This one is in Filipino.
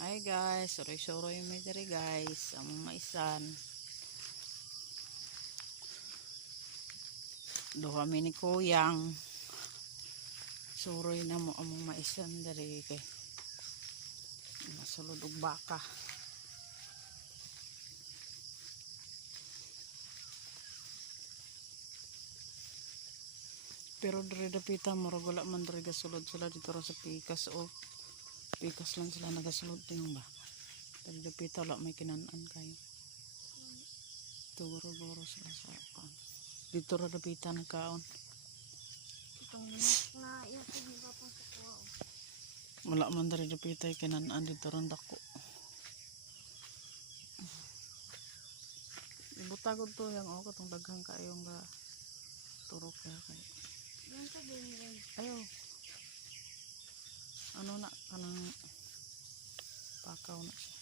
Hi guys, suroy-suroy mi diri guys, ang maisan. Do kami ni Kuyang. Suroy na mo among maisan diri kay masulod og baka. Pero diri dapita murag wala man diri gasulod sila dito ra sa pikas o pikas lang sila nagasulod tingog ba. Diri dapita wala may kinan-an kayo. Tuguro-guro sila sa kan. Dito ra dapita nagkaon. Itong na iya sige pa sa kuha. Wala man diri dapita kinan-an dito ron dako. Ibutagod to yang o katong daghang kaayong ga turok ya kay. Yan sa din. Ayo. Ano na kanang pakaw na siya.